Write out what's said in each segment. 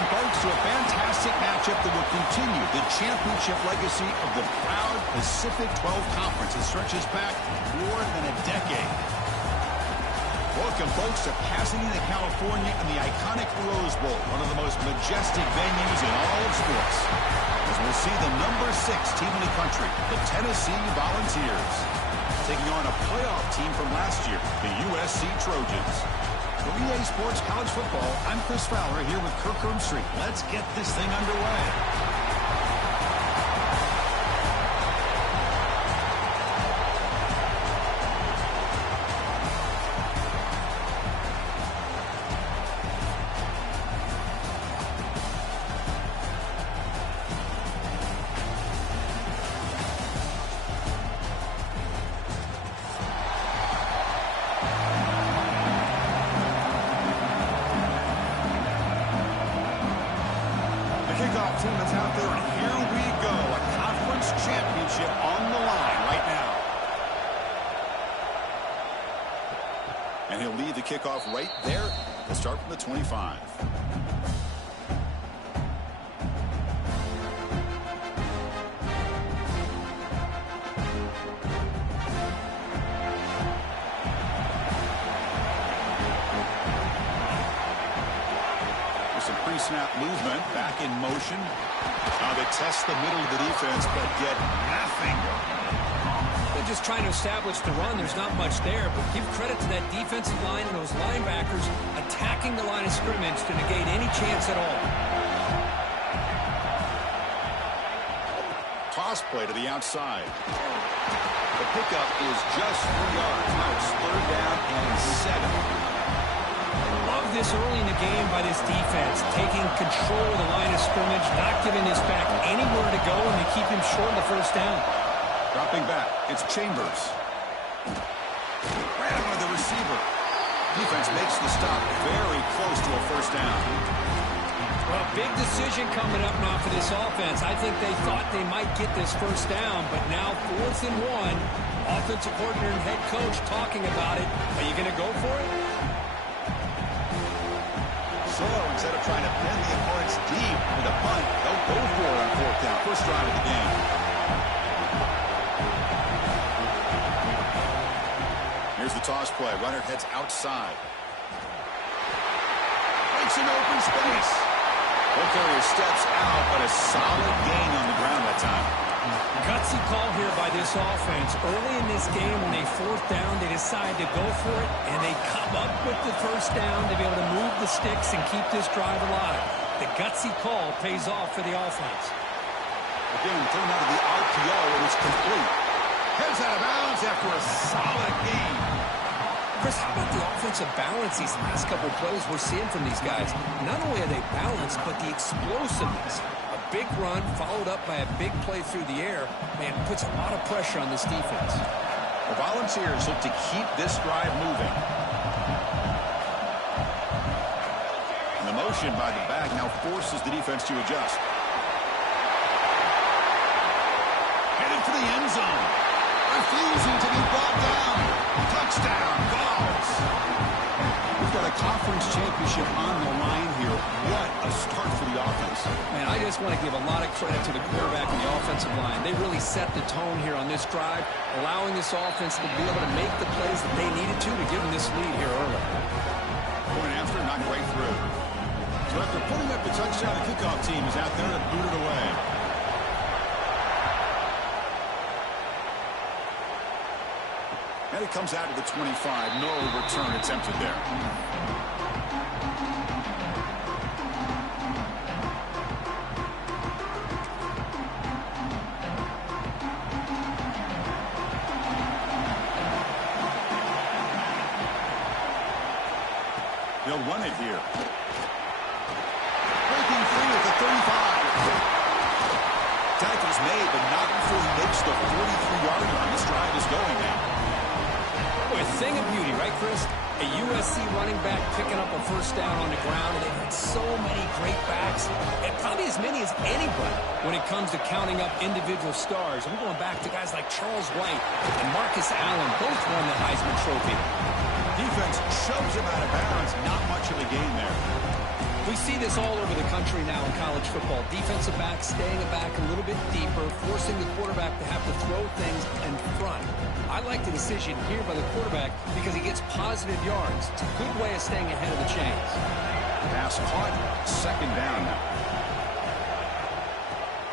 Welcome, folks, to a fantastic matchup that will continue the championship legacy of the proud Pacific 12 Conference. It stretches back more than a decade. Welcome, folks, to Pasadena, California, and the iconic Rose Bowl, one of the most majestic venues in all of sports. As we'll see the number 6 team in the country, the Tennessee Volunteers, taking on a playoff team from last year, the USC Trojans. For EA Sports College Football, I'm Chris Fowler here with Kirk Street. Let's get this thing underway. Kickoff team is out there, and here we go. A conference championship on the line right now. And he'll lead the kickoff right there to start from the 25. Pre-snap movement, back in motion. Now they test the middle of the defense, but get nothing. They're just trying to establish the run. There's not much there, but give credit to that defensive line and those linebackers attacking the line of scrimmage to negate any chance at all. Toss play to the outside. The pickup is just 3 yards. Now it's 3rd down and 7. Love this early in the game by this defense, taking control of the line of scrimmage, not giving this back anywhere to go, and they keep him short of the first down. Dropping back, it's Chambers. Ran with the receiver. Defense makes the stop very close to a first down. Well, big decision coming up now for this offense. I think they thought they might get this first down, but now 4th and 1. Offensive coordinator and head coach talking about it. Are you going to go for it? So instead of trying to pin the opponents deep with a punt, they'll go for it on 4th down. First drive of the game. Here's the toss play. Runner heads outside. Makes an open space. Ball carrier steps out, but a solid gain on the ground that time. Gutsy call here by this offense. Early in this game, when they 4th down, they decide to go for it, and they come up with the first down to be able to move the sticks and keep this drive alive. The gutsy call pays off for the offense. Again, turned out of the RPO, it is complete. Heads out of bounds after a solid gain. Chris, how about the offensive balance these last couple of plays we're seeing from these guys? Not only are they balanced, but the explosiveness. A big run followed up by a big play through the air, man, puts a lot of pressure on this defense. The Volunteers look to keep this drive moving. And the motion by the back now forces the defense to adjust. Headed for the end zone. Refusing to be brought down. Touchdown, Vols. We've got a conference championship on the line here. What a start for the offense. Man, I just want to give a lot of credit to the quarterback and the offensive line. They really set the tone here on this drive, allowing this offense to be able to make the plays that they needed to give them this lead here early. Point after, not right through. So after putting up the touchdown, the kickoff team is out there to boot it away. And it comes out to the 25. No return attempted there. They'll run it here. Breaking free at the 35. Tackle's made, but not before he makes the 43-yard line. This drive is going now. Boy, a thing of beauty, right, Chris? A USC running back picking up a first down on the ground, and they've had so many great backs, and probably as many as anybody when it comes to counting up individual stars. I'm going back to guys like Charles White and Marcus Allen, both won the Heisman Trophy. Defense shoves him out of bounds. Not much of a gain there. We see this all over the country now in college football. Defensive backs staying back a little bit deeper, forcing the quarterback to have to throw things in front. I like the decision here by the quarterback because he gets positive yards. It's a good way of staying ahead of the chains. Pass caught. Second down now.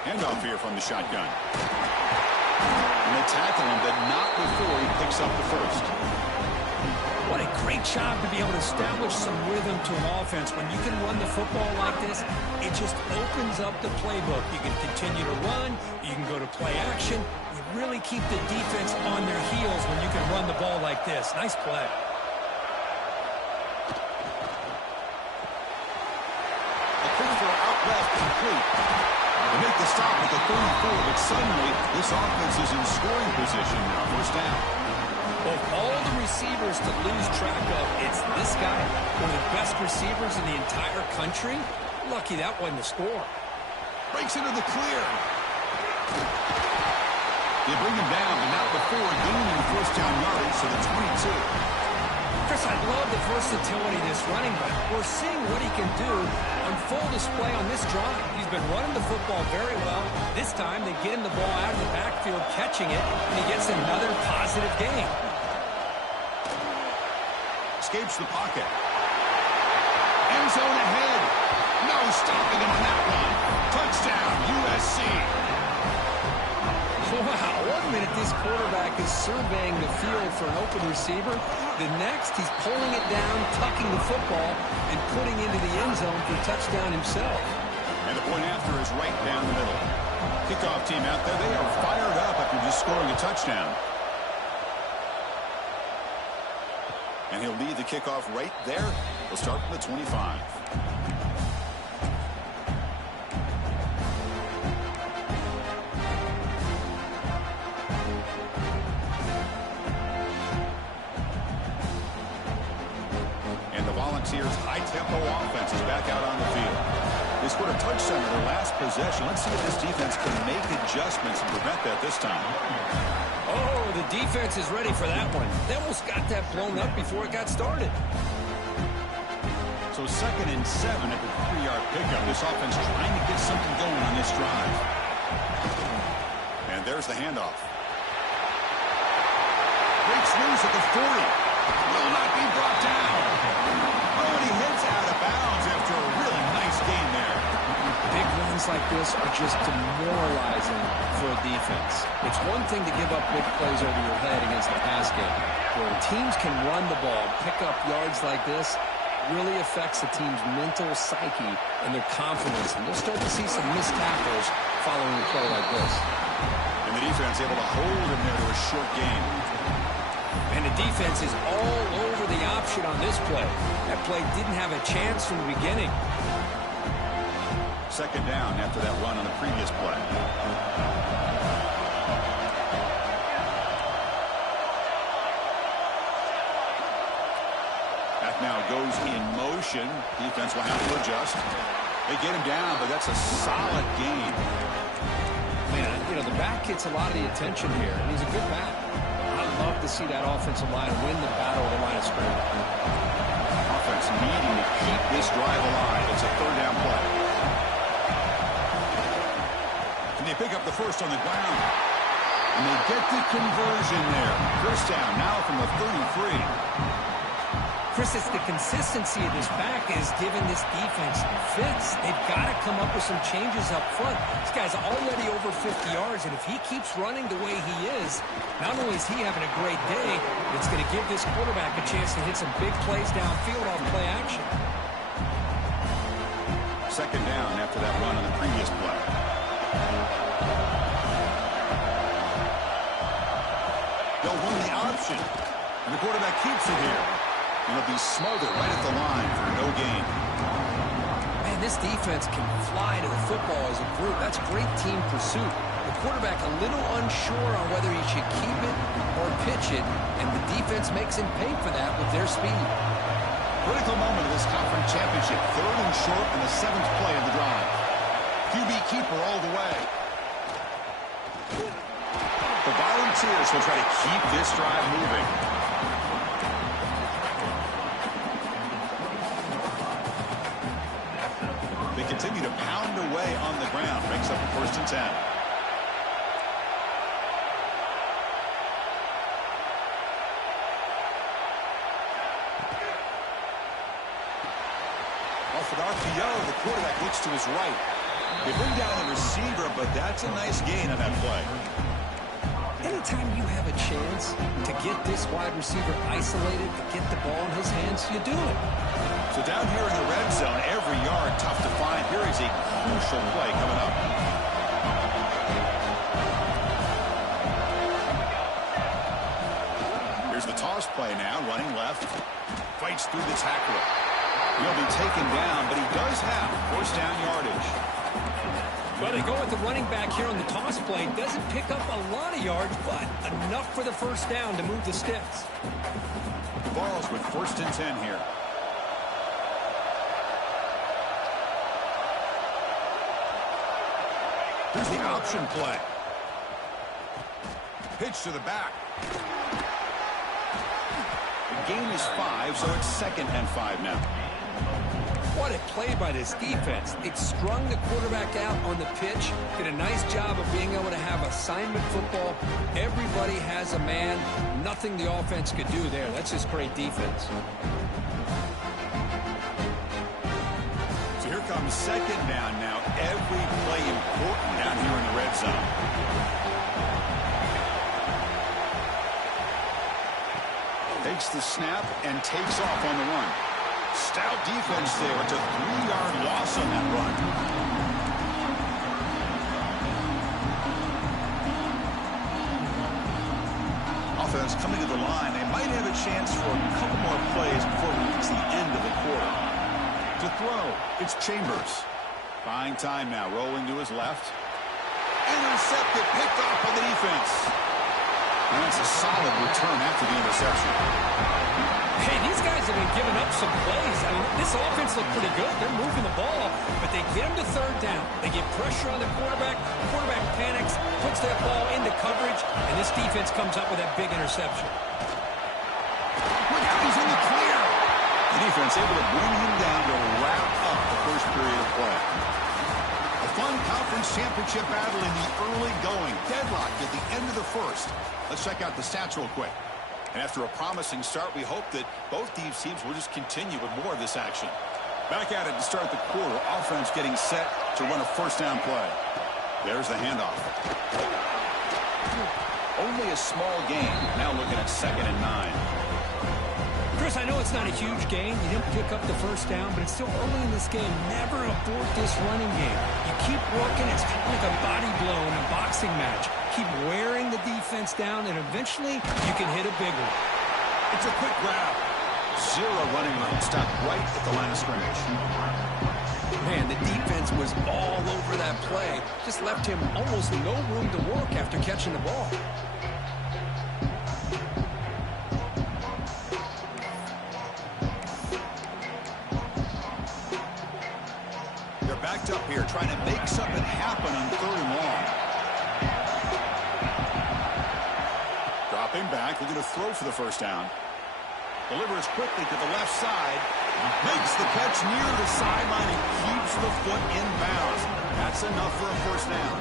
Handoff here from the shotgun. And they tackle him, but not before he picks up the first. What a great job to be able to establish some rhythm to an offense. When you can run the football like this, it just opens up the playbook. You can continue to run. You can go to play action. You really keep the defense on their heels when you can run the ball like this. Nice play. A quick throw out left, complete. They make the stop at the 34, but suddenly this offense is in scoring position now. First down. Of all the receivers to lose track of, it's this guy, one of the best receivers in the entire country. Lucky that wasn't a score. Breaks into the clear. They bring him down, but not before gaining first down yardage to the 22. Chris, I love the versatility of this running back. We're seeing what he can do on full display on this drive. He's been running the football very well. This time, they get him the ball out of the backfield, catching it, and he gets another positive gain. Escapes the pocket. End zone ahead. No stopping him on that one. Touchdown, USC. Wow, 1 minute this quarterback is surveying the field for an open receiver. The next, he's pulling it down, tucking the football, and putting into the end zone for a touchdown himself. And the point after is right down the middle. Kickoff team out there, they are fired up after just scoring a touchdown. And he'll lead the kickoff right there. We'll start from the 25. And the Volunteers' high-tempo offense is back out on the field. They scored a touchdown in their last possession. Let's see if this defense can make adjustments and prevent that this time. Oh, the defense is ready for that one. They almost got that blown up before it got started. So 2nd and 7 at the 3-yard pickup. This offense trying to get something going on this drive. And there's the handoff. Breaks loose at the 40. Will not be brought down. Oh, and he hits out of bounds after a really nice game there. Big runs like this are just demoralizing for a defense. It's one thing to give up big plays over your head against the pass game. Where teams can run the ball, pick up yards like this, really affects the team's mental psyche and their confidence. And you'll start to see some missed tackles following a play like this. And the defense able to hold him there to a short gain. And the defense is all over the option on this play. That play didn't have a chance from the beginning. 2nd down after that run on the previous play. That now goes in motion. Defense will have to adjust. They get him down, but that's a solid gain. Man, you know, the back gets a lot of the attention here, and he's a good back. I love to see that offensive line win the battle of the line of scrimmage. Offense needing to keep this drive alive. It's a 3rd down play. And they pick up the first on the ground. And they get the conversion there. First down now from the 33. Chris, it's the consistency of this back is giving this defense fits. They've got to come up with some changes up front. This guy's already over 50 yards, and if he keeps running the way he is, not only is he having a great day, it's going to give this quarterback a chance to hit some big plays downfield off play action. 2nd down after that run on the previous play. They'll run the option, and the quarterback keeps it here. It'll be smothered right at the line for no gain. Man, this defense can fly to the football as a group. That's great team pursuit. The quarterback a little unsure on whether he should keep it or pitch it, and the defense makes him pay for that with their speed. Critical moment of this conference championship. 3rd and short and the 7th play of the drive. QB keeper all the way. The Volunteers will try to keep this drive moving. continue to pound away on the ground. Makes up a 1st and 10. Off an RPO, the quarterback looks to his right. They bring down the receiver, but that's a nice gain on that play. Anytime you have a chance to get this wide receiver isolated, to get the ball in his hands, you do it. So down here in the red zone, every yard tough to find. Here is a crucial play coming up. Here's the toss play now, running left. Fights through the tackler. He'll be taken down, but he does have 1st down yardage. Well, they go with the running back here on the toss play. Doesn't pick up a lot of yards, but enough for the 1st down to move the sticks. Balls with 1st and 10 here. Here's the option play. Pitch to the back. The gain is 5, so it's 2nd and 5 now. What a play by this defense. It strung the quarterback out on the pitch. Did a nice job of being able to have assignment football. Everybody has a man. Nothing the offense could do there. That's just great defense. So here comes 2nd down now. Every play important down here in the red zone. Takes the snap and takes off on the run. Stout defense there. It's a 3-yard loss on that run. Offense coming to the line. They might have a chance for a couple more plays before we reach the end of the quarter. To throw, it's Chambers. Buying time now. Rolling to his left. Intercepted. Picked off by the defense. And that's a solid return after the interception. Hey, these guys have been giving up some plays. I mean, this offense looked pretty good. They're moving the ball, but they get him to 3rd down. They get pressure on the quarterback. The quarterback panics, puts that ball into coverage, and this defense comes up with that big interception. Look out, he's in the clear. The defense able to bring him down to wrap up the 1st period of play. A fun conference championship battle in the early going. Deadlock at the end of the 1st. Let's check out the stats real quick. And after a promising start, we hope that both these teams will just continue with more of this action. Back at it to start the quarter. Offense getting set to run a 1st down play. There's the handoff. Only a small gain. Now looking at 2nd and 9. Chris, I know it's not a huge gain. You didn't pick up the 1st down, but it's still early in this game. Never abort this running game. You keep working. It's kind of like a body blow in a boxing match. Keep wearing the defense down, and eventually you can hit a big one. It's a quick grab. 0 running room. Stopped right at the line of scrimmage. Man, the defense was all over that play. Just left him almost no room to work after catching the ball. They're backed up here trying to make something happen on 3rd and long. Dropping back, looking to throw for the 1st down. Delivers quickly to the left side. Makes the catch near the sideline and keeps the foot in bounds. That's enough for a 1st down.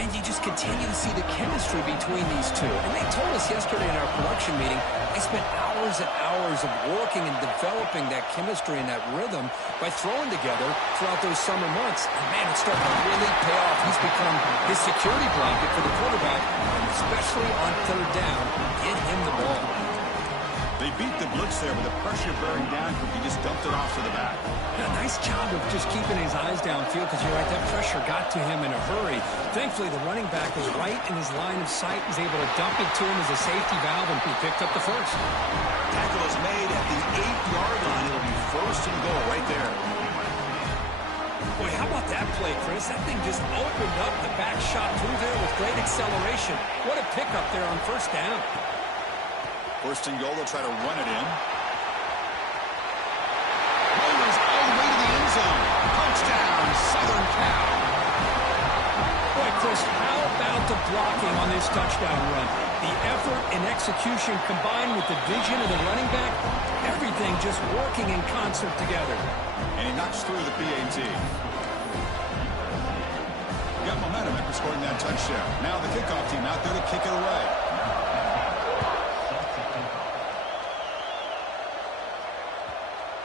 And you just continue to see the chemistry between these two. And they told us yesterday in our production meeting, they spent hours and hours of working and developing that chemistry and that rhythm by throwing together throughout those summer months. And man, it's starting to really pay off. He's become his security blanket for the quarterback, and especially on 3rd down, get him the ball. They beat the blitz there with the pressure bearing down. He just dumped it off to the back. A nice job of just keeping his eyes downfield, because you're right, that pressure got to him in a hurry. Thankfully, the running back was right in his line of sight. He's able to dump it to him as a safety valve, and he picked up the 1st. Tackle is made at the 8-yard line. It'll be 1st and goal right there. Boy, how about that play, Chris? That thing just opened up. The back shot through there with great acceleration. What a pickup there on 1st down. 1st and goal, they'll try to run it in. Rolls all the way to the end zone. Touchdown, Southern Cal. Boy, Chris, how about the blocking on this touchdown run? The effort and execution combined with the vision of the running back, everything just working in concert together. And he knocks through the PAT. Got momentum after scoring that touchdown. Now the kickoff team out there to kick it away.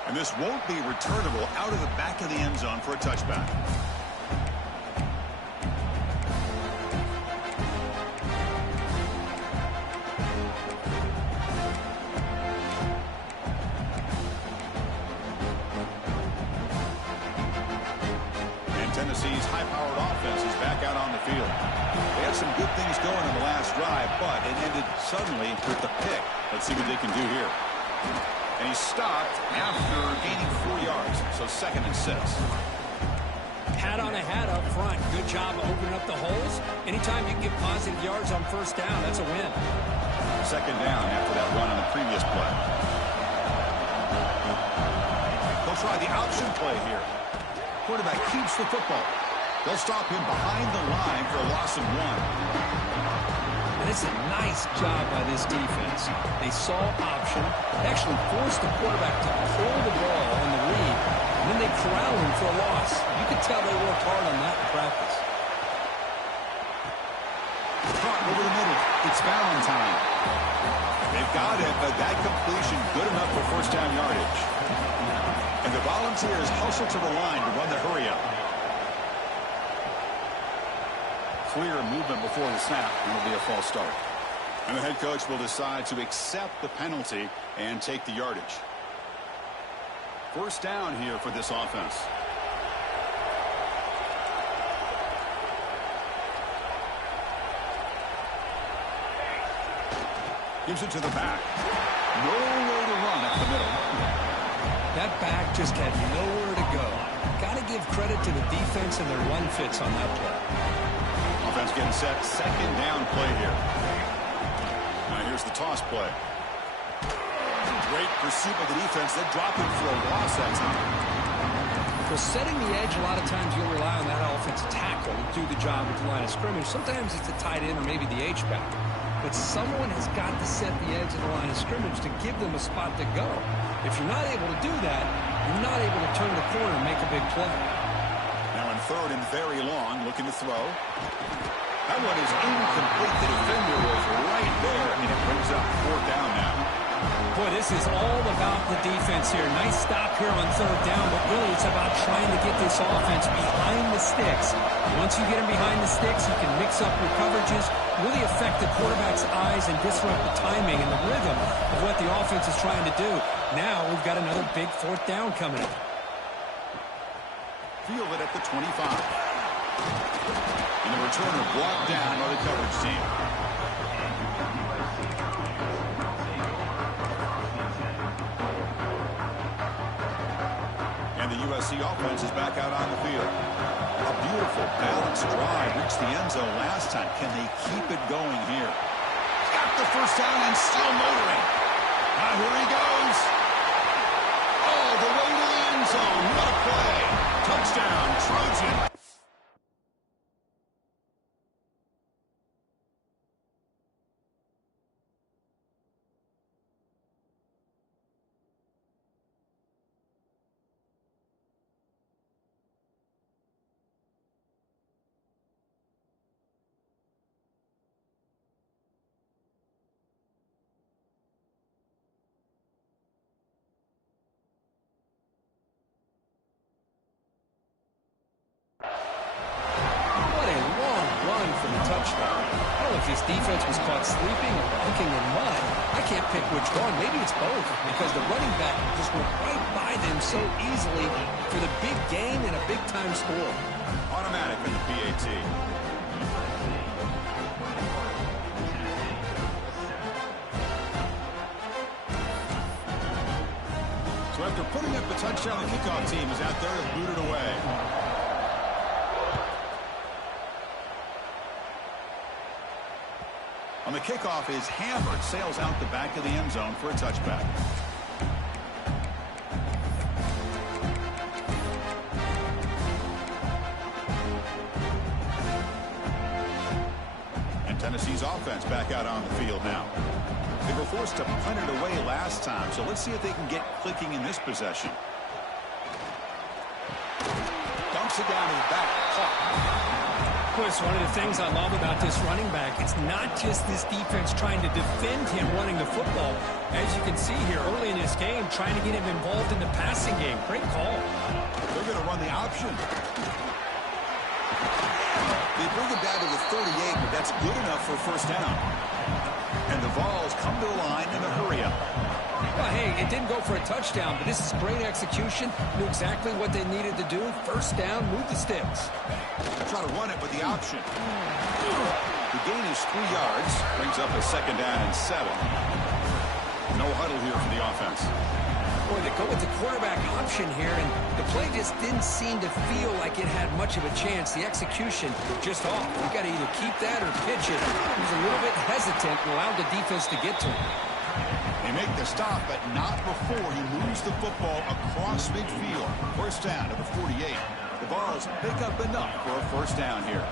And this won't be returnable out of the back of the end zone for a touchback. Tennessee's high-powered offense is back out on the field. They had some good things going on the last drive, but it ended suddenly with the pick. Let's see what they can do here. And he stopped after gaining 4 yards, so 2nd and 6. Hat on a hat up front. Good job opening up the holes. Anytime you can get positive yards on 1st down, that's a win. 2nd down after that run on the previous play. They'll try the option play here. Quarterback keeps the football. They'll stop him behind the line for a loss of 1. And it's a nice job by this defense. They saw option, actually forced the quarterback to pull the ball on the read, and then they corralled him for a loss. You could tell they worked hard on that in practice. Caught over the middle. It's Valentine. They've got it, but that completion good enough for 1st down yardage. And the Volunteers hustle to the line to run the hurry-up. Clear movement before the snap, and it'll be a false start. And the head coach will decide to accept the penalty and take the yardage. 1st down here for this offense. Gives it to the back. Nowhere to run up the middle. That back just had nowhere to go. Got to give credit to the defense and their run fits on that play. Offense getting set. 2nd down play here. Now here's the toss play. Great pursuit by the defense. They drop him for a loss that time. For setting the edge, a lot of times you'll rely on that offensive tackle to do the job at the line of scrimmage. Sometimes it's a tight end or maybe the H-back. But someone has got to set the edge of the line of scrimmage to give them a spot to go. If you're not able to do that, you're not able to turn the corner and make a big play. Now in 3rd and very long, looking to throw. That one is incomplete. The defender was right there, and it brings up 4th down now. Boy, this is all about the defense here. Nice stop here on 3rd down, but really it's about trying to get this offense behind the sticks. Once you get them behind the sticks, you can mix up your coverages, really affect the quarterback's eyes and disrupt the timing and the rhythm of what the offense is trying to do. Now we've got another big 4th down coming up. Field it at the 25. And the returner brought down by the coverage team. And the USC offense is back out on the field. A beautiful, balanced drive. Reached the end zone last time. Can they keep it going here? Got the 1st down and still motoring. Now here he goes. All the way to the end zone. What a play. Touchdown, Trojan. This defense was caught sleeping or walking in mud. I can't pick which one. Maybe it's both because the running back just went right by them so easily for the big gain and a big-time score. Automatic in the PAT. So after putting up the touchdown, the kickoff team is out there to boot it away. On the kickoff is hammered, sails out the back of the end zone for a touchback. And Tennessee's offense back back out on the field now. They were forced to punt it away last time, so let's see if they can get clicking in this possession. Dumps it down to the back. Chris, one of the things I love about this running back, it's not just this defense trying to defend him running the football. As you can see here early in this game, trying to get him involved in the passing game. Great call. They're going to run the option. They bring it down to the 38, but that's good enough for a first down. And the Vols come to the line in a hurry-up. Well, hey, it didn't go for a touchdown, but this is great execution. Knew exactly what they needed to do. First down, move the sticks. Try to run it with the option. The gain is 3 yards. Brings up a second down and 7. No huddle here for the offense. Boy, they go with the quarterback option here, and the play just didn't seem to feel like it had much of a chance. The execution just off. You got to either keep that or pitch it. He was a little bit hesitant and allowed the defense to get to him. They make the stop, but not before he moves the football across midfield. First down to the 48. The Vols pick up enough for a first down here.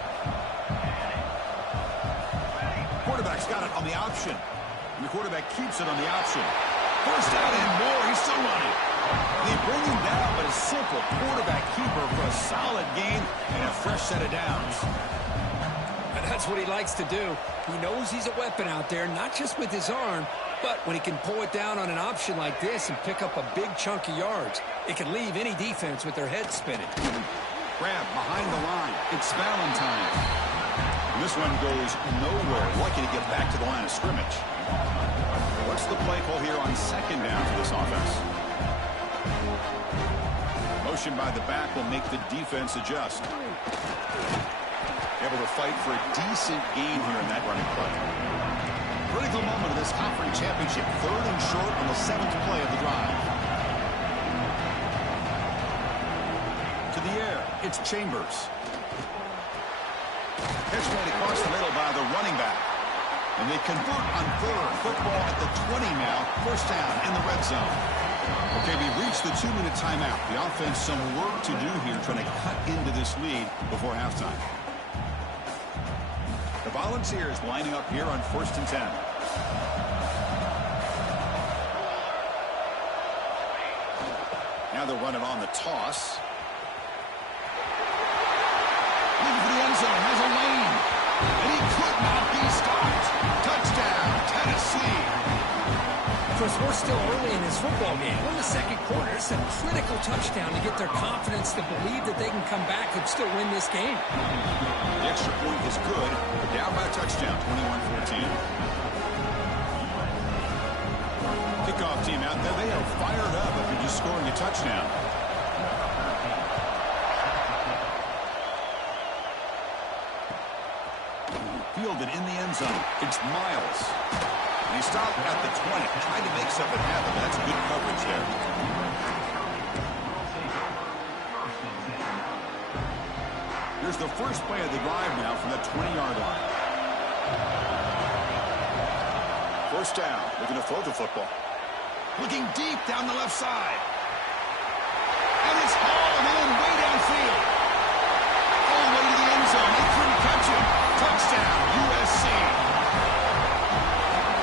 Quarterback's got it on the option. And the quarterback keeps it on the option. First down and more. He's still running. They bring him down, but a simple quarterback keeper for a solid gain and a fresh set of downs. And that's what he likes to do. He knows he's a weapon out there, not just with his arm, but when he can pull it down on an option like this and pick up a big chunk of yards, it can leave any defense with their head spinning. Grab behind the line. It's Valentine. And this one goes nowhere. Lucky to get back to the line of scrimmage. What's the play call here on second down for this offense? Motion by the back will make the defense adjust. Able to fight for a decent gain here in that running play. Critical moment of this conference championship. 3rd and short on the 7th play of the drive. To the air, it's Chambers. Catch made across the middle by the running back. And they convert on 3rd. Football at the 20 now. First down in the red zone. Okay, we reached the 2-minute timeout. The offense some work to do here trying to cut into this lead before halftime. The Volunteers lining up here on 1st and 10. Now they'll run it on the toss. Looking for the end zone. Has a lane. And he could not be stopped. Touchdown, Tennessee. Chris, we're still early in this football game. We're in the 2nd quarter. It's a critical touchdown to get their confidence to believe that they can come back and still win this game. The extra point is good. They're down by a touchdown, 21-14. Kickoff team out there. They are fired up after just scoring a touchdown. Fielded in the end zone. It's Miles. And he stopped at the 20. Tried to make something happen. That's good coverage there. Here's the first play of the drive now from the 20-yard line. First down. Looking to throw the football. Looking deep down the left side. And it's hauled in way downfield. All the way to the end zone. They couldn't catch him. Touchdown, USC.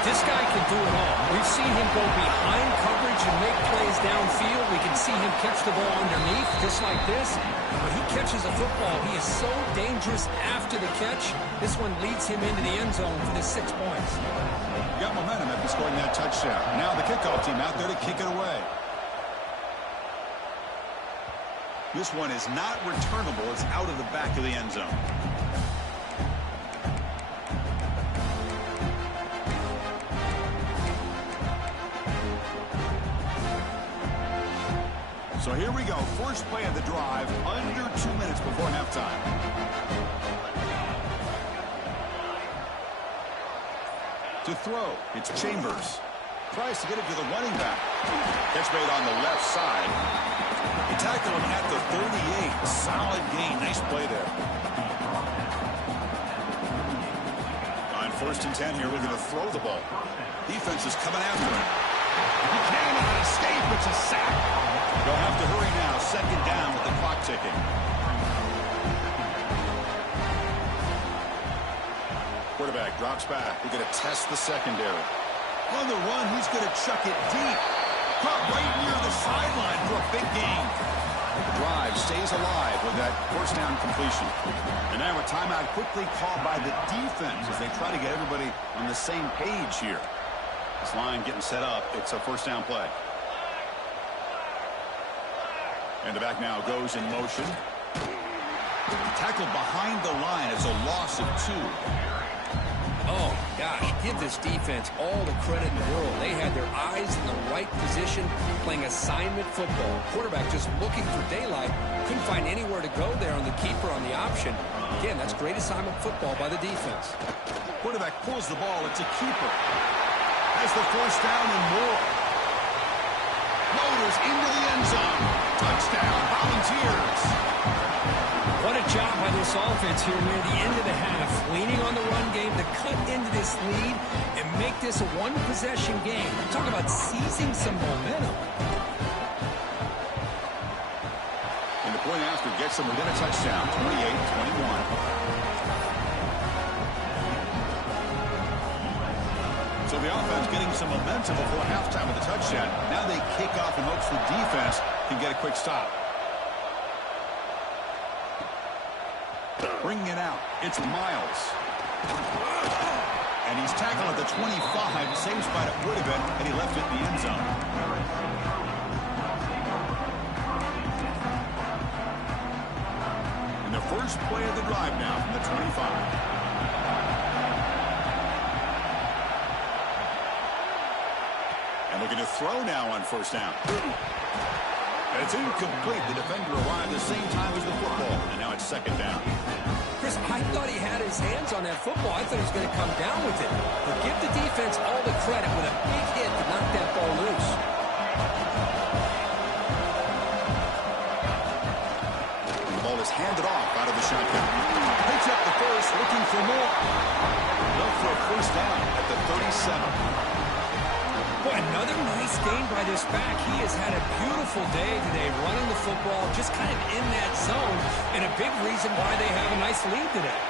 This guy can do it all. We've seen him go behind coverage and make plays downfield. We can see him catch the ball underneath, just like this. When he catches a football, he is so dangerous after the catch. This one leads him into the end zone for the 6 points. Got momentum after scoring that touchdown. Now the kickoff team out there to kick it away. This one is not returnable. It's out of the back of the end zone. So here we go. First play of the drive, under 2 minutes before halftime. To throw, it's Chambers. Tries to get it to the running back. Catch made on the left side. He tackled him at the 38. Solid gain. Nice play there. On 1st and 10 here, we're going to throw the ball. Defense is coming after him. He cannot escape. It's a sack. They'll have to hurry now. Second down with the clock ticking. Quarterback drops back. We're going to test the secondary. On the run, he's going to chuck it deep. Caught right near the sideline for a big gain. The drive stays alive with that first down completion. And now a timeout quickly called by the defense as they try to get everybody on the same page here. This line getting set up. It's a first down play. And the back now goes in motion. Tackled behind the line. It's a loss of 2. Oh, gosh, give this defense all the credit in the world. They had their eyes in the right position, playing assignment football. Quarterback just looking for daylight. Couldn't find anywhere to go there on the keeper on the option. Again, that's great assignment football by the defense. Quarterback pulls the ball. It's a keeper. Has the first down and more. Motors into the end zone. Touchdown, Volunteers. What a job by this offense here near the end of the half. Leaning on the run game to cut into this lead and make this a one-possession game. Talk about seizing some momentum. And the point after gets them within a touchdown, 28-21. So the offense getting some momentum before halftime with the touchdown. Now they kick off in hopes the defense can get a quick stop. Bringing it out, it's Miles. And he's tackled at the 25. Same spot it would have been, and he left it in the end zone. And the first play of the drive now from the 25. And looking to throw now on first down. And it's incomplete. The defender arrived the same time as the football, and now it's second down. Chris, I thought he had his hands on that football. I thought he was going to come down with it. But give the defense all the credit with a big hit to knock that ball loose. The ball is handed off out of the shotgun. Picks up the first, looking for more. Look for a first down at the 37. Boy, another nice game by this back. He has had a beautiful day today running the football, just kind of in that zone, and a big reason why they have a nice lead today.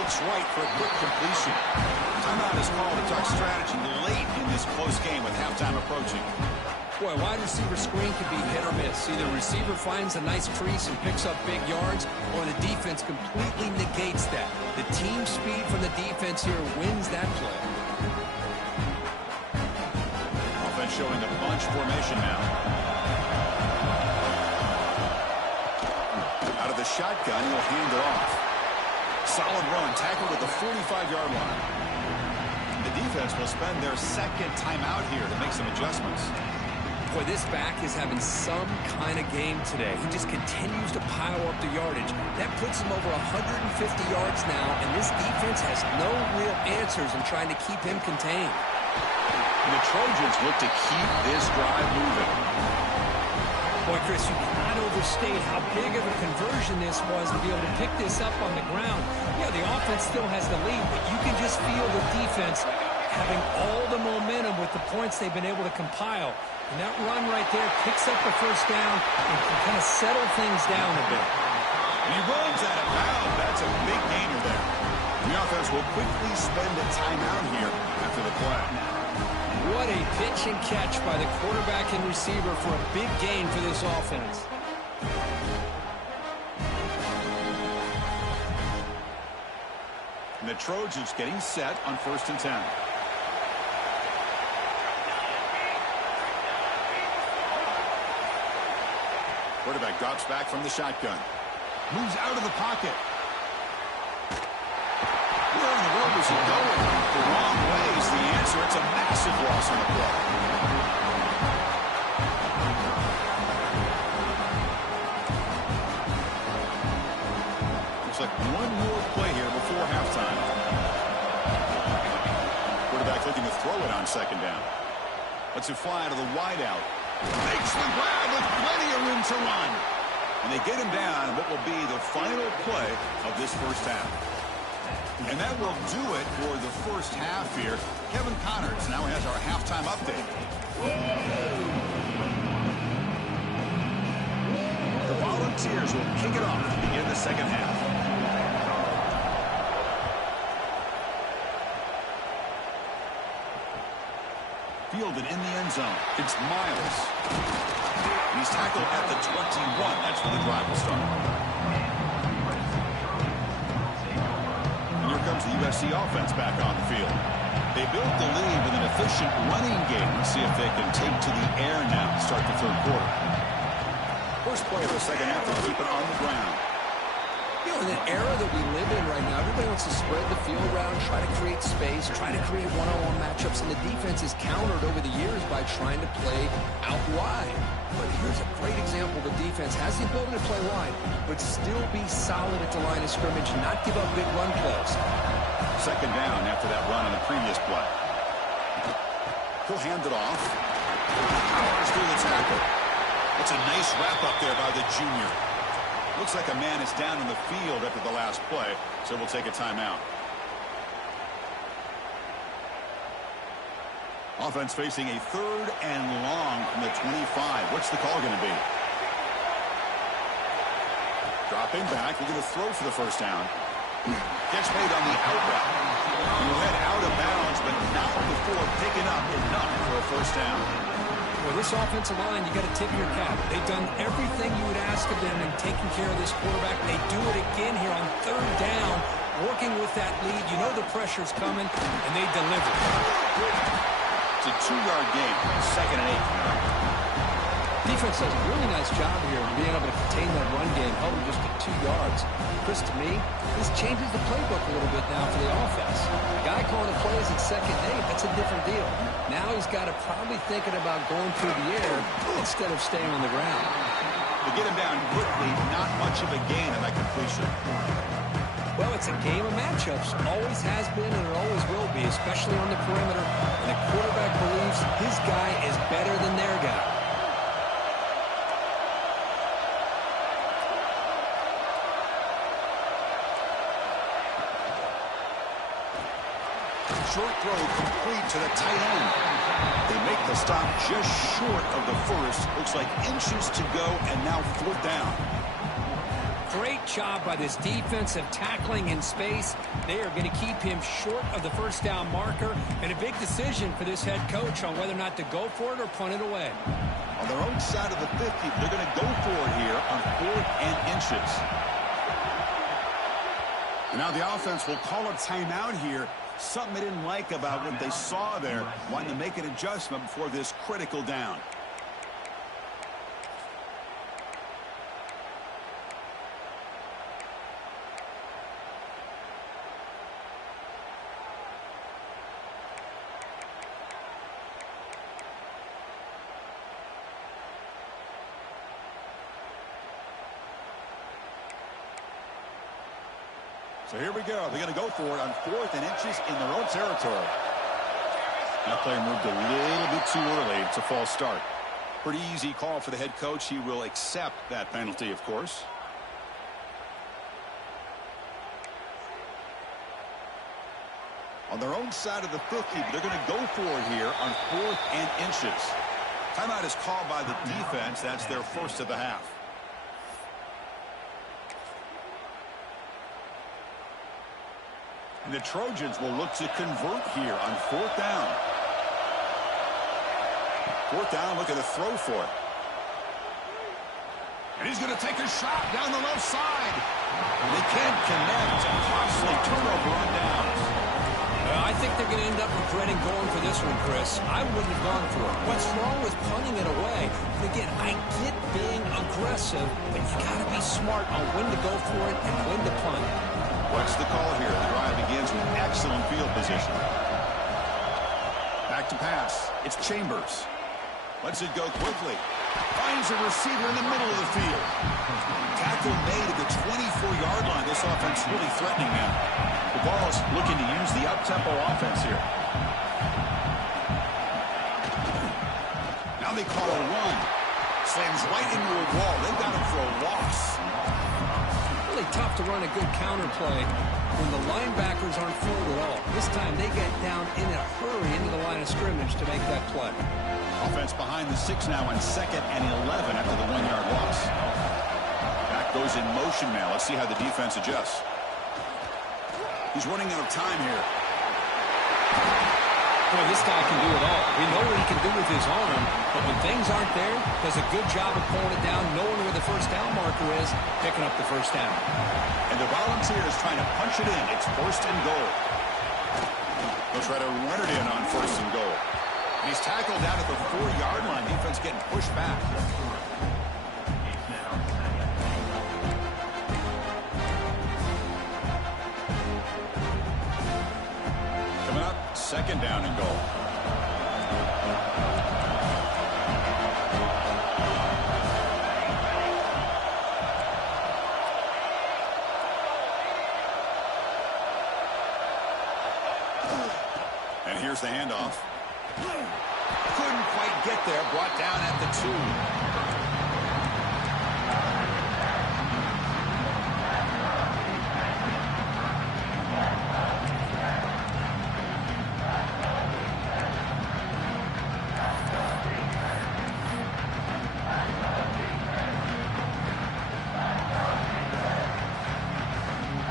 Looks right for a quick completion. Timeout is called to talk strategy late in this close game with halftime approaching. Boy, wide receiver screen can be hit or miss. Either the receiver finds a nice crease and picks up big yards, or the defense completely negates that. The team speed from the defense here wins that play. Offense showing a bunch formation now. Out of the shotgun, he'll hand it off. Solid run, tackled at the 45-yard line. The defense will spend their second timeout here to make some adjustments. Boy, this back is having some kind of game today. He just continues to pile up the yardage. That puts him over 150 yards now, and this defense has no real answers in trying to keep him contained. And the Trojans look to keep this drive moving. Boy, Chris, you cannot overstate how big of a conversion this was to be able to pick this up on the ground. Yeah, the offense still has the lead, but you can just feel the defense having all the momentum with the points they've been able to compile. And that run right there picks up the first down and can kind of settle things down a bit. And he runs out of bounds. That's a big gainer there. The offense will quickly spend a timeout here after the play. What a pitch and catch by the quarterback and receiver for a big gain for this offense. And the Trojans getting set on 1st and 10. Quarterback drops back from the shotgun. Moves out of the pocket. Where in the world is he going? The wrong way is the answer. It's a massive loss on the play. Looks like one more play here before halftime. Quarterback looking to throw it on second down. Lets it fly out of the wideout. Makes the grab with plenty of room to run. And they get him down what will be the final play of this first half. And that will do it for the first half here. Kevin Connors now has our halftime update. The Frontiers will kick it off to begin the second half. Fielded in the end zone. It's Miles. He's tackled at the 21. That's where the drive will start. And here comes the USC offense back on the field. They built the lead with an efficient running game. Let's see if they can take to the air now to start the third quarter. First play of the second half, they'll keep it on the ground. You know, in the era that we live in right now, everybody wants to spread the field around, try to create space, try to create one-on-one matchups, and the defense is countered over the years by trying to play out wide. But here's a great example. The defense has the ability to play wide, but still be solid at the line of scrimmage, not give up big run plays. Second down after that run on the previous play. He'll hand it off. Powers through the tackle. It's a nice wrap-up there by the junior. Looks like a man is down in the field after the last play, so we'll take a timeout. Offense facing a third and long from the 25. What's the call going to be? Dropping back, looking to throw for the first down. Gets made on the out route. You head out of bounds, but not before picking up enough for a first down. Well, this offensive line, you got to tip your cap. They've done everything you would ask of them in taking care of this quarterback. They do it again here on third down, working with that lead. You know the pressure's coming, and they deliver. It's a 2-yard gain, second and 8. Defense does a really nice job here of being able to contain that run game, held them just to 2 yards. Chris, to me, this changes the playbook a little bit now for the offense. The guy calling the plays at second and 8, that's a different deal. Now he's got to probably thinking about going through the air instead of staying on the ground. To get him down quickly, not much of a gain in that completion. Well, it's a game of matchups. Always has been and it always will be, especially on the perimeter. And the quarterback believes his guy is better than their guy. Short throw complete to the tight end. They make the stop just short of the first. Looks like inches to go, and now fourth down. Great job by this defensive tackling in space. They are going to keep him short of the first down marker, and a big decision for this head coach on whether or not to go for it or punt it away. On their own side of the 50, they're going to go for it here on 4th and inches. And now the offense will call a timeout here. Something they didn't like about what they saw there, wanting to make an adjustment before this critical down. So here we go. They're going to go for it on 4th and inches in their own territory. That play moved a little bit too early. It's a false start. Pretty easy call for the head coach. He will accept that penalty, of course. On their own side of the 50, but they're going to go for it here on 4th and inches. Timeout is called by the defense. That's their first of the half. And the Trojans will look to convert here on 4th down. 4th down, look at the throw for it. And he's going to take a shot down the left side. And they can't connect. A costly turnover on downs. I think they're going to end up regretting going for this one, Chris. I wouldn't have gone for it. What's wrong with punting it away? And again, I get being aggressive, but you got to be smart on when to go for it and when to punt. What's the call here? The drive begins with excellent field position. Back to pass. It's Chambers. Lets it go quickly. Finds a receiver in the middle of the field. Tackle made at the 24-yard line. This offense really threatening now. The Vols looking to use the up-tempo offense here. Now they call a run. Slams right into a wall. They've got him for a loss. Really tough to run a good counter play when the linebackers aren't fooled at all. This time they get down in a hurry into the line of scrimmage to make that play. Offense behind the 6 now on 2nd and 11 after the 1-yard loss. Goes in motion now. Let's see how the defense adjusts. He's running out of time here. Boy, this guy can do it all. We know what he can do with his arm, but when things aren't there, does a good job of pulling it down, knowing where the first down marker is, picking up the first down. And the Volunteers trying to punch it in. It's first and goal. They'll try to run it in on first and goal. And he's tackled down at the 4-yard line. Defense getting pushed back. Coming up, second down and goal. And here's the handoff. Couldn't quite get there. Brought down at the 2.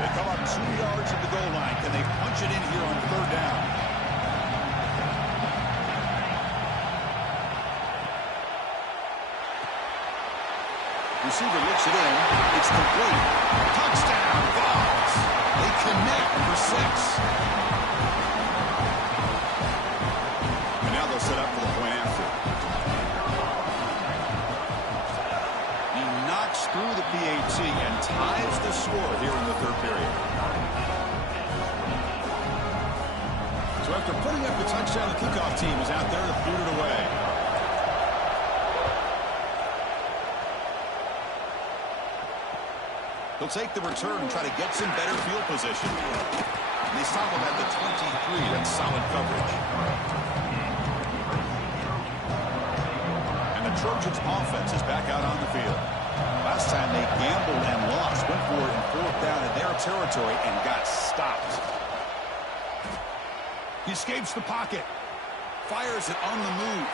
They come up 2 yards at the goal line. Can they punch it in here on third down? Receiver looks it in. It's complete. Touchdown, Vols. They connect for 6. And now they'll set up for the point after. He knocks through the PAT and ties the score here in the third period. So after putting up the touchdown, the kickoff team is out there to boot it away. He'll take the return and try to get some better field position. And they stop him at the 23. That's solid coverage. And the Trojans' offense is back out on the field. Last time they gambled and lost. Went for it in fourth down in their territory and got stopped. He escapes the pocket. Fires it on the move.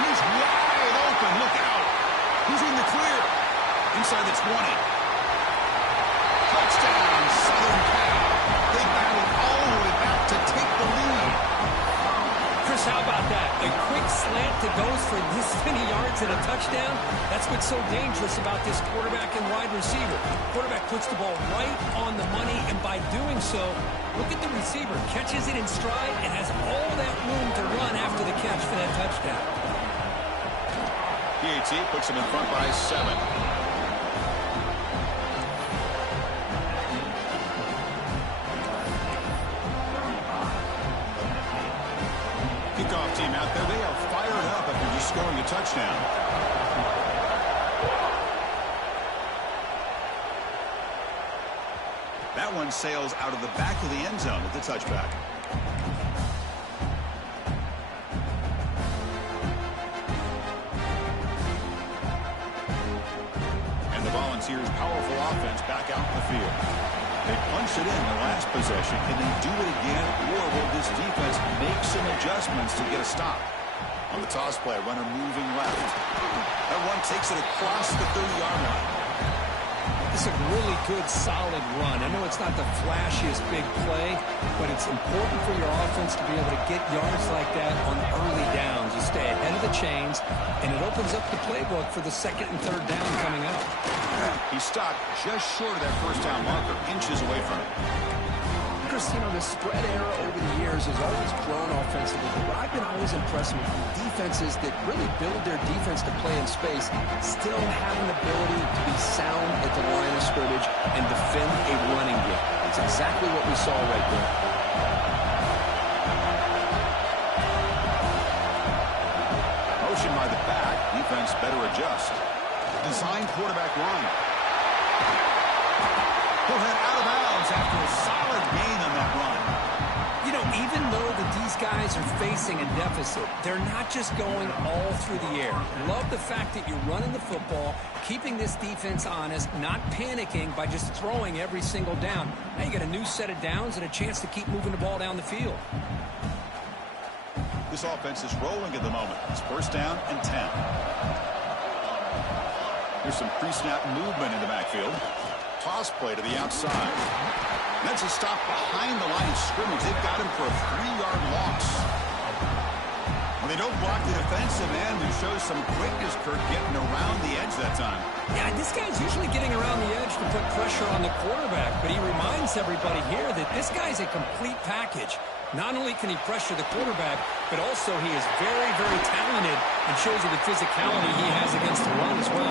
He's wide open. Look out. He's in the clear. Inside the 20. Touchdown, Southern Cal. They battled all the way back to take the lead. Chris, how about that? A quick slant that goes for this many yards and a touchdown. That's what's so dangerous about this quarterback and wide receiver. Quarterback puts the ball right on the money, and by doing so, look at the receiver. Catches it in stride and has all that room to run after the catch for that touchdown. PAT puts him in front by 7. Kickoff team out there, they are fired up after just scoring a touchdown. That one sails out of the back of the end zone at the touchback. And the Volunteers' powerful offense back out in the field. They punched it in the last possession. Can they do it again, or will this defense make some adjustments to get a stop? On the toss play, runner moving left. That one takes it across the 30-yard line. This is a really good, solid run. I know it's not the flashiest big play, but it's important for your offense to be able to get yards like that on early downs. You stay ahead of the chains, and it opens up the playbook for the second and third down coming up. He stopped just short of that first down marker, inches away from it. Chris, you know, the spread era over the years has always grown offensively, but I've been always impressed with defenses that really build their defense to play in space, still have an ability to be sound at the line of scrimmage and defend a running game. It's exactly what we saw right there. Motion by the back. Defense better adjust. Design quarterback run. He'll head out of bounds after a solid gain on that run. You know, even though these guys are facing a deficit, they're not just going all through the air. Love the fact that you're running the football, keeping this defense honest, not panicking by just throwing every single down. Now you got a new set of downs and a chance to keep moving the ball down the field. This offense is rolling at the moment. It's first down and 10. Here's some pre-snap movement in the backfield. Toss play to the outside. That's a stop behind the line of scrimmage. They've got him for a 3-yard loss. Well, they don't block the defensive end, who shows some quickness, Kurt, getting around the edge that time. Yeah, this guy's usually getting around the edge to put pressure on the quarterback, but he reminds everybody here that this guy's a complete package. Not only can he pressure the quarterback, but also he is very, very talented and shows you the physicality he has against the run as well.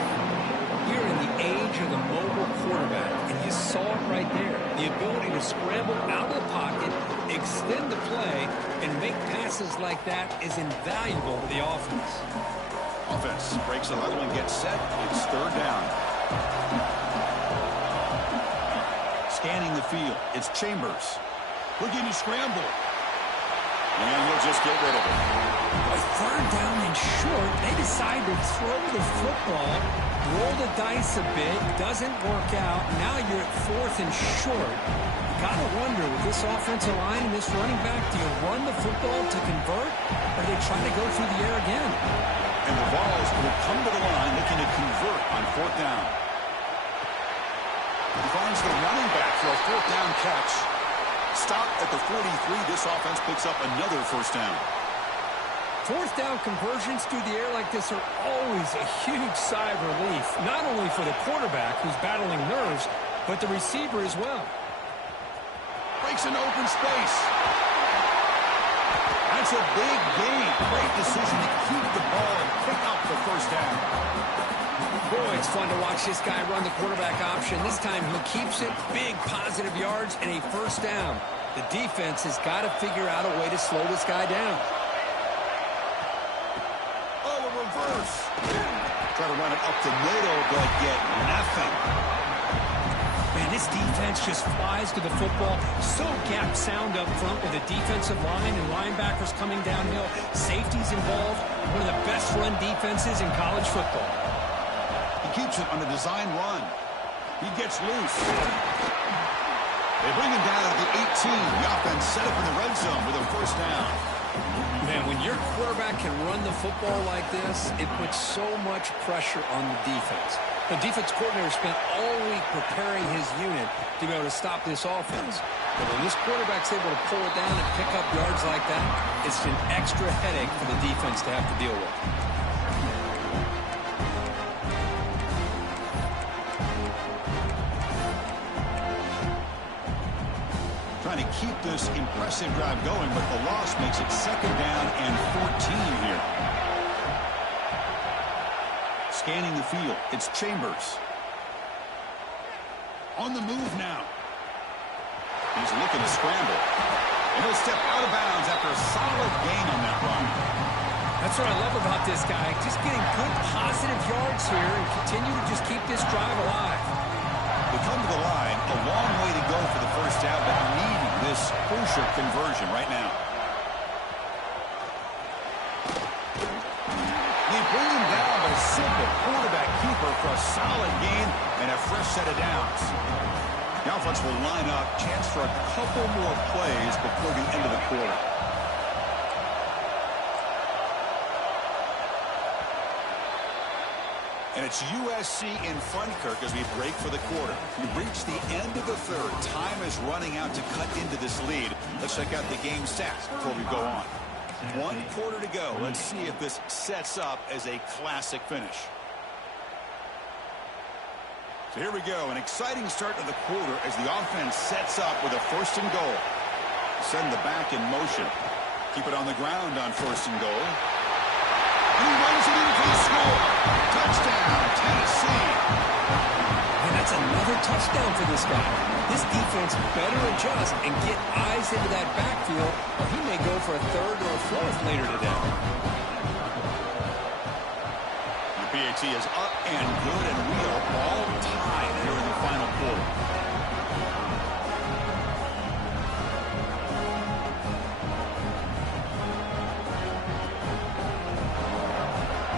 We're in the age of the mobile quarterback, and you saw it right there. The ability to scramble out of the pocket, extend the play, and make passes like that is invaluable to the offense. Offense breaks the huddle and gets set. It's 3rd down. Scanning the field. It's Chambers. Looking to scramble. And he'll just get rid of it. With 3rd down and short, they decide to throw the football, roll the dice a bit, doesn't work out. Now you're at 4th and short. You got to wonder, with this offensive line and this running back, do you run the football to convert, or do they try to go through the air again? And the Vols will come to the line looking to convert on 4th down. He finds the running back for a 4th down catch. Stop at the 43. This offense picks up another 1st down. 4th down conversions through the air like this are always a huge sigh of relief, not only for the quarterback who's battling nerves, but the receiver as well. Breaks an open space. That's a big gain. Great decision to keep the ball and pick up the 1st down. Boy, it's fun to watch this guy run the quarterback option. This time he keeps it, big positive yards, and a 1st down. The defense has got to figure out a way to slow this guy down. Oh, a reverse. Try to run it up the middle, but get nothing. Man, this defense just flies to the football. So gap sound up front with a defensive line and linebackers coming downhill. Safeties involved. One of the best run defenses in college football. He keeps it on a design run. He gets loose. They bring him down at the 18. The offense set up in the red zone with a 1st down. Man, when your quarterback can run the football like this, it puts so much pressure on the defense. The defense coordinator spent all week preparing his unit to be able to stop this offense. But when this quarterback's able to pull it down and pick up yards like that, it's an extra headache for the defense to have to deal with. Trying to keep this impressive drive going, but the loss makes it 2nd down and 14 here. Scanning the field, it's Chambers. On the move now. He's looking to scramble. And he'll step out of bounds after a solid gain on that run. That's what I love about this guy. Just getting good positive yards here and continue to just keep this drive alive. They come to the line, a long way to go for the 1st down, but needing this crucial conversion right now. They bring him down, but a simple quarterback keeper for a solid gain and a fresh set of downs. The offense will line up, chance for a couple more plays before the end of the quarter. And it's USC in front, Kirk, as we break for the quarter. We reach the end of the 3rd. Time is running out to cut into this lead. Let's check out the game stats before we go on. 1 quarter to go. Let's see if this sets up as a classic finish. So here we go. An exciting start to the quarter as the offense sets up with a 1st and goal. Send the back in motion. Keep it on the ground on 1st and goal. And he runs it in for the score. Touchdown, Tennessee. And that's another touchdown for this guy. This defense better adjust and get eyes into that backfield, or he may go for a 3rd or a 4th later today. The PAT is up and good, and we are all tied here in the final quarter.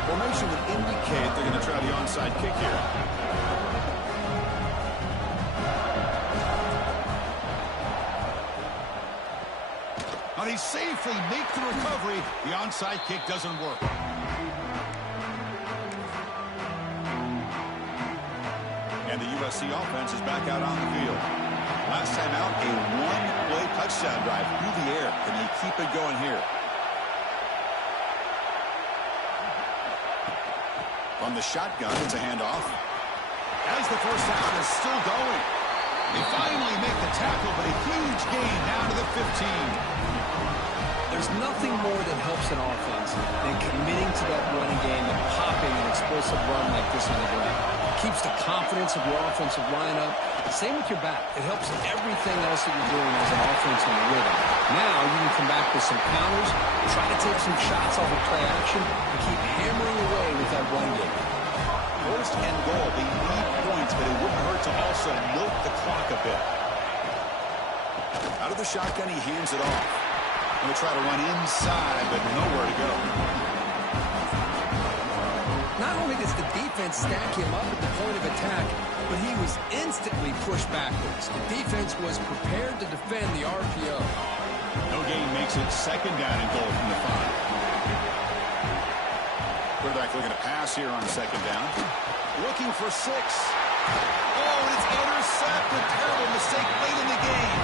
Formation would indicate they're going to try the onside kick here. Now they safely make the recovery. The onside kick doesn't work. USC offense is back out on the field. Last time out, a one-play touchdown drive through the air. Can they keep it going here? From the shotgun, it's a handoff. As the first down is still going. They finally make the tackle, but a huge gain down to the 15. There's nothing more that helps an offense than committing to that running game and popping an explosive run like this on the ground. It keeps the confidence of your offensive lineup. Same with your back. It helps everything else that you're doing as an offense in the rhythm. Now you can come back with some counters, try to take some shots off of play action, and keep hammering away with that run game. First and goal. They need points, but it wouldn't hurt to also milk the clock a bit. Out of the shotgun, he hands it off. Going to try to run inside, but nowhere to go. Not only does the defense stack him up at the point of attack, but he was instantly pushed backwards. The defense was prepared to defend the RPO. No gain makes it second down and goal from the 5. Quarterback looking to pass here on second down. Looking for 6. Oh, and it's intercepted. Terrible mistake late in the game.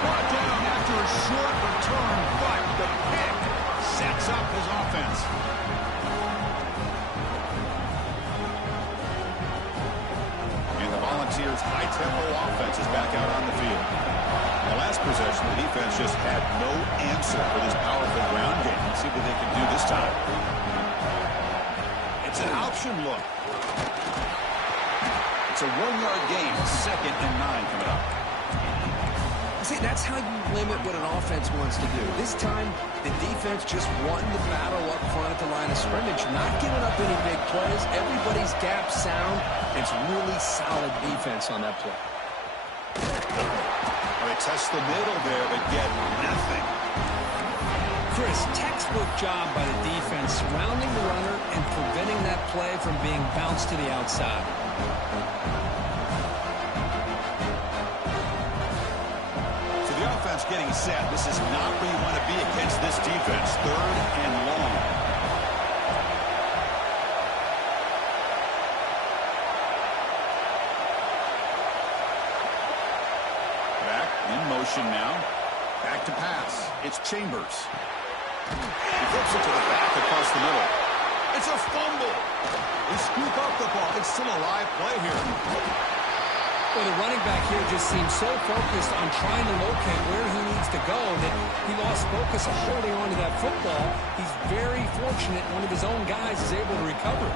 Brought down after a short return, but the pick sets up his offense. And the Volunteers' high-tempo offense is back out on the field. The last possession, the defense just had no answer for this powerful ground game. Let's see what they can do this time. It's an option look. It's a 1-yard gain, 2nd and 9 coming up. See, that's how you limit what an offense wants to do. This time, the defense just won the battle up front at the line of scrimmage, not giving up any big plays. Everybody's gap sound. It's really solid defense on that play. Well, they test the middle there, but get nothing. Chris, textbook job by the defense surrounding the runner and preventing that play from being bounced to the outside. So the offense getting set. This is not where you want to be against this defense. 3rd and long. Back in motion now. Back to pass. It's Chambers. He flips it to the back across the middle. It's a fumble. They scoop up the ball. It's still a live play here. Well, the running back here just seems so focused on trying to locate where he needs to go that he lost focus of holding on to that football. He's very fortunate one of his own guys is able to recover.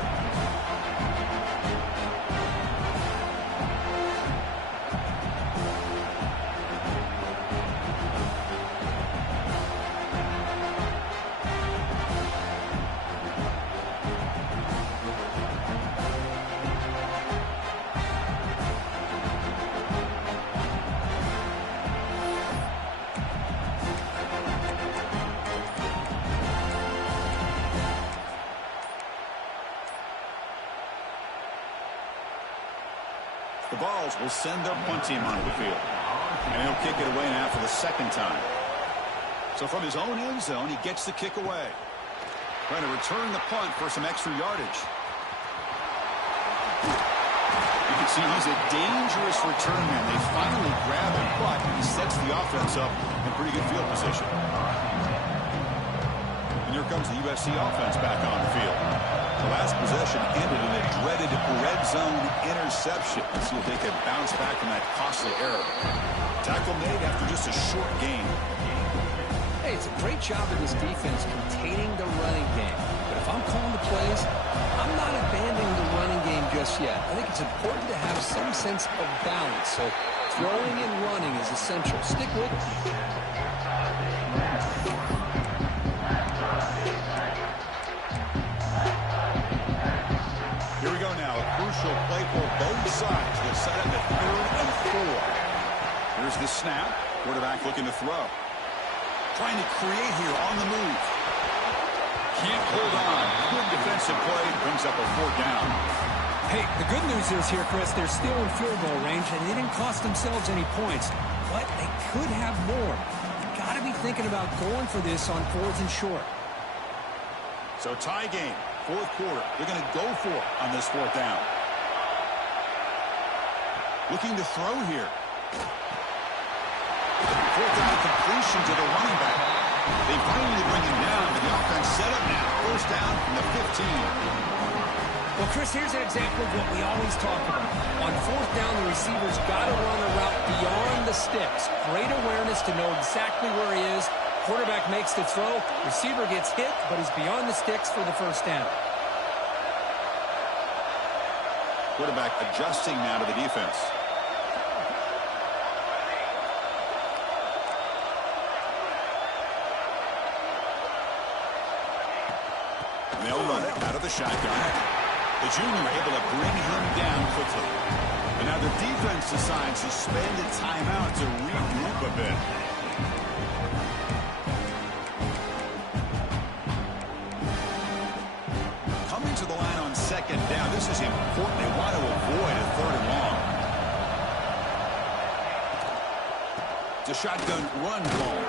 The Vols will send their punt team onto the field. And he'll kick it away now for the 2nd time. So from his own end zone, he gets the kick away. Trying to return the punt for some extra yardage. You can see he's a dangerous return man. They finally grab him, but he sets the offense up in pretty good field position. And here comes the USC offense back on the field. The last possession ended in a dreaded red zone interception. Let's see if they can bounce back from that costly error. Tackle made after just a short gain. Hey, it's a great job of this defense containing the running game. But if I'm calling the plays, I'm not abandoning the running game just yet. I think it's important to have some sense of balance. So throwing and running is essential. Stick with it. Here we go now. A crucial play for both sides. They'll set up at 3rd and 4. Here's the snap. Quarterback looking to throw. Trying to create here on the move. Can't hold on. Good defensive play. Brings up a 4th down. Hey, the good news is here, Chris, they're still in field goal range, and they didn't cost themselves any points. But they could have more. You got to be thinking about going for this on 4th and short. So tie game. 4th quarter. They're going to go for it on this 4th down. Looking to throw here. Fourth down completion to the running back. They finally bring him down, but the offense set up now. First down from the 15. Well, Chris, here's an example of what we always talk about. On fourth down, the receiver's got to run a route beyond the sticks. Great awareness to know exactly where he is. Quarterback makes the throw. Receiver gets hit, but he's beyond the sticks for the first down. Quarterback adjusting now to the defense. They'll run it out of the shotgun. The junior able to bring him down quickly. And now the defense decides to spend a timeout to regroup a bit. Coming to the line on second down. This is important. They want to avoid a third and long. It's a shotgun run ball.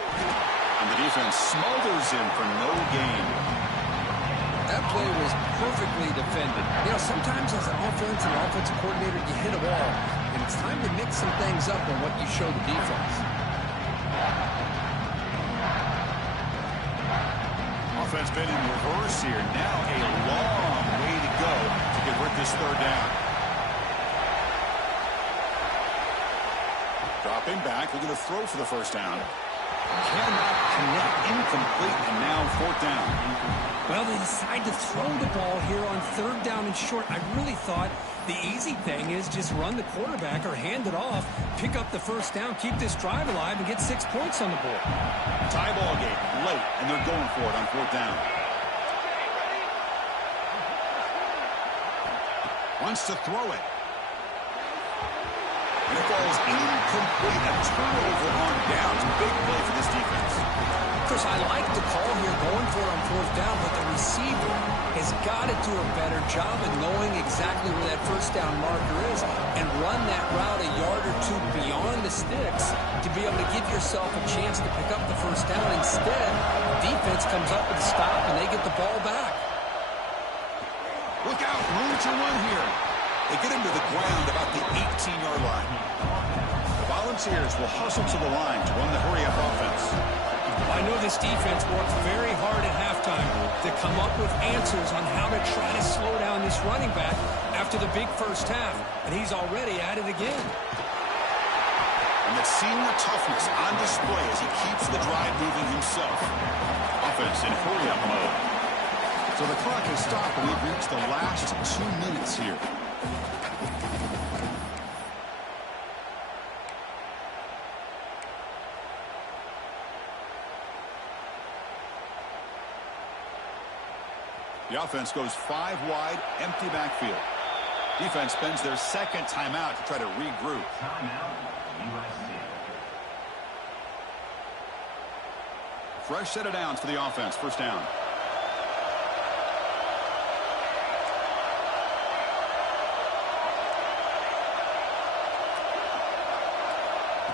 And the defense smothers him for no gain. That play was perfectly defended. You know, sometimes as an offense and offensive coordinator, you hit a ball, and it's time to mix some things up on what you show the defense. Offense been in reverse here. Now a long way to go to convert this third down. Dropping back, looking to throw for the first down. Cannot connect, incomplete, and now fourth down. Well, they decide to throw the ball here on third down and short. I really thought the easy thing is just run the quarterback or hand it off, pick up the first down, keep this drive alive, and get 6 points on the board. Tie ball game, late, and they're going for it on fourth down. Wants to throw it. And it falls incomplete. A turnover on downs. Big play for this defense. Chris, I like the call here going for it on fourth down, but the receiver has got to do a better job of knowing exactly where that first down marker is and run that route a yard or two beyond the sticks to be able to give yourself a chance to pick up the first down. Instead, defense comes up with a stop and they get the ball back. Look out, room to run here. They get him to the ground about the 18-yard line. The Volunteers will hustle to the line to run the hurry-up offense. I know this defense worked very hard at halftime to come up with answers on how to try to slow down this running back after the big first half, and he's already at it again. And the senior toughness on display as he keeps the drive moving himself. Offense in hurry-up mode. So the clock has stopped, and we've reached the last 2 minutes here. The offense goes 5 wide, empty backfield. Defense spends their second timeout to try to regroup. Timeout, USC. Fresh set of downs for the offense. First down.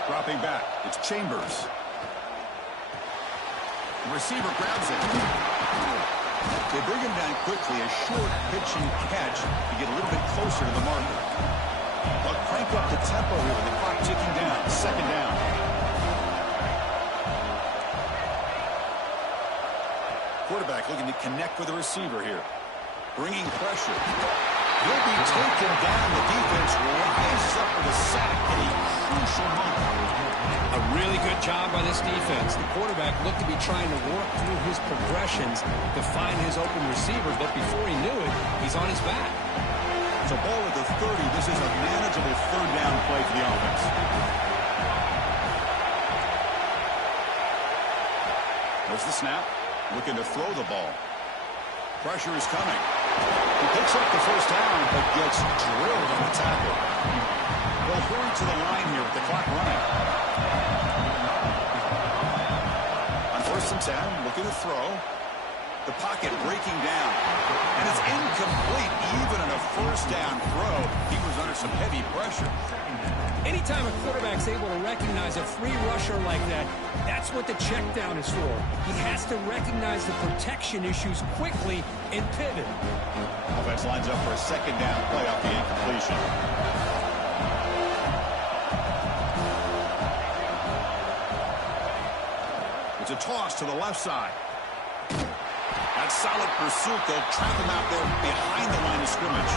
Dropping back. It's Chambers. The receiver grabs it. They bring him down quickly, a short pitch and catch to get a little bit closer to the marker. They'll crank up the tempo here with the clock ticking down. Second down. Quarterback looking to connect with the receiver here. Bringing pressure. He'll be taken down. The defense rises up with a sack in a crucial moment. A really good job by this defense. The quarterback looked to be trying to work through his progressions to find his open receiver, but before he knew it, he's on his back. It's a ball at the 30. This is a manageable third down play for the offense. There's the snap. Looking to throw the ball. Pressure is coming. He picks up the first down, but gets drilled on the tackle. They'll hurry to the line here with the clock running. On 1st and 10, looking to throw. The pocket breaking down. And it's incomplete even on a first down throw. He was under some heavy pressure. Anytime a quarterback's able to recognize a free rusher like that, that's what the check down is for. He has to recognize the protection issues quickly and pivot. Offense lines up for a second down play off the incompletion. a toss to the left side. That's solid pursuit. They'll trap him out there behind the line of scrimmage.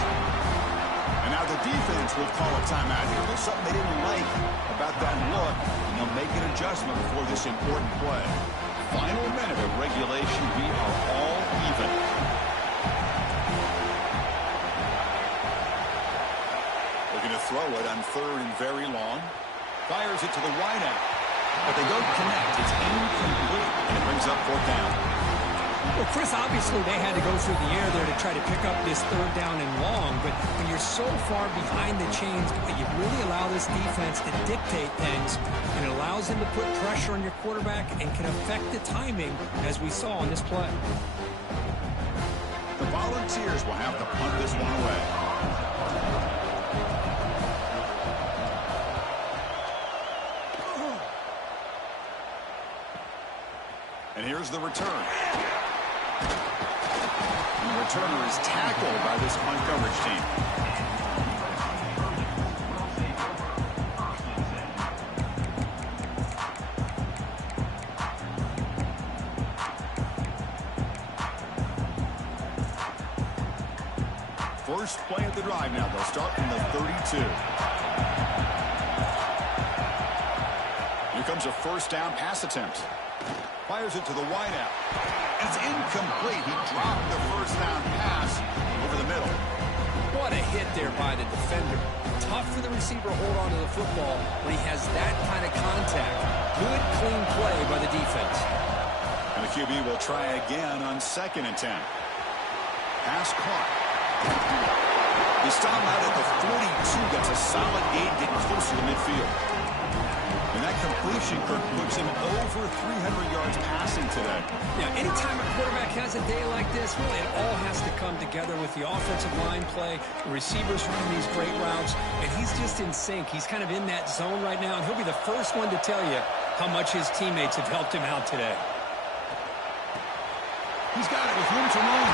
And now the defense will call a timeout here. There's something they didn't like about that look, and they'll make an adjustment before this important play. Final minute of regulation. We are all even. Looking to throw it on 3rd and very long. Fires it to the wideout. But they don't connect. It's incomplete, and it brings up 4th down. Well, Chris, obviously they had to go through the air there to try to pick up this 3rd down and long, but when you're so far behind the chains, you really allow this defense to dictate things, and it allows them to put pressure on your quarterback and can affect the timing, as we saw on this play. The Volunteers will have to punt this one away. And here's the return. The returner is tackled by this punt coverage team. First play of the drive now. They'll start from the 32. Here comes a 1st down pass attempt. Fires it to the wideout. It's incomplete. He dropped the 1st down pass over the middle. What a hit there by the defender. Tough for the receiver to hold on to the football when he has that kind of contact. Good, clean play by the defense. And the QB will try again on 2nd and 10. Pass caught. He stopped out at the 42. That's a solid gain, getting close to the midfield. And that completion, Kirk, puts him over 300 yards passing today. Yeah, anytime a quarterback has a day like this, really it all has to come together with the offensive line play, the receivers running these great routes, and he's just in sync. He's kind of in that zone right now, and he'll be the first one to tell you how much his teammates have helped him out today. He's got it with room to run.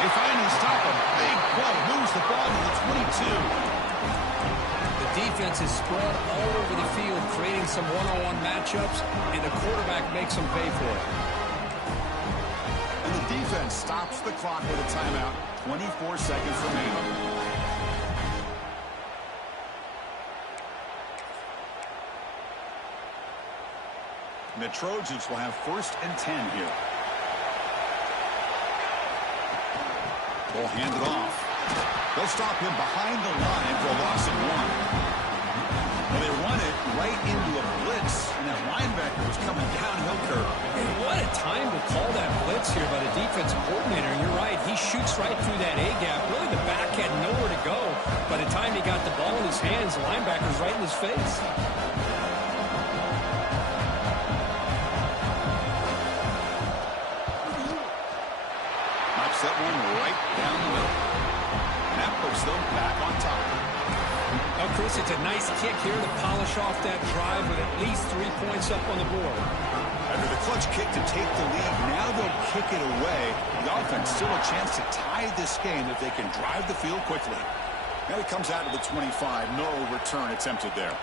They finally stop a big play, moves the ball to the 22. Defense is spread all over the field, creating some one-on-one matchups, and the quarterback makes them pay for it. And the defense stops the clock with a timeout. 24 seconds remaining. And the Trojans will have 1st and 10 here. They'll hand it off. They'll stop him behind the line for a loss of 1. Well, they run it right into a blitz, and that linebacker was coming downhill curve. And what a time to call that blitz here by the defensive coordinator. You're right. He shoots right through that A-gap. Really, the back had nowhere to go. By the time he got the ball in his hands, the linebacker's right in his face. Knocks that one right down the middle. And that puts them back on top. Now, Chris, it's a nice kick here to polish off that drive with at least 3 points up on the board. After the clutch kick to take the lead, now they'll kick it away. The offense still a chance to tie this game if they can drive the field quickly. Now he comes out to the 25. No return attempted there.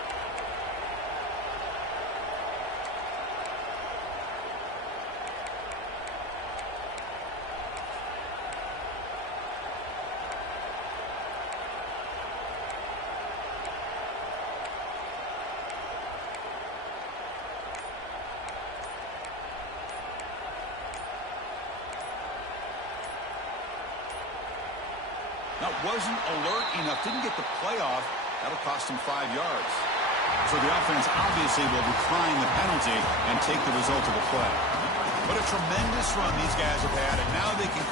That wasn't alert enough. Didn't get the play off. That'll cost him 5 yards. So the offense obviously will decline the penalty and take the result of the play. What a tremendous run these guys have had, and now they can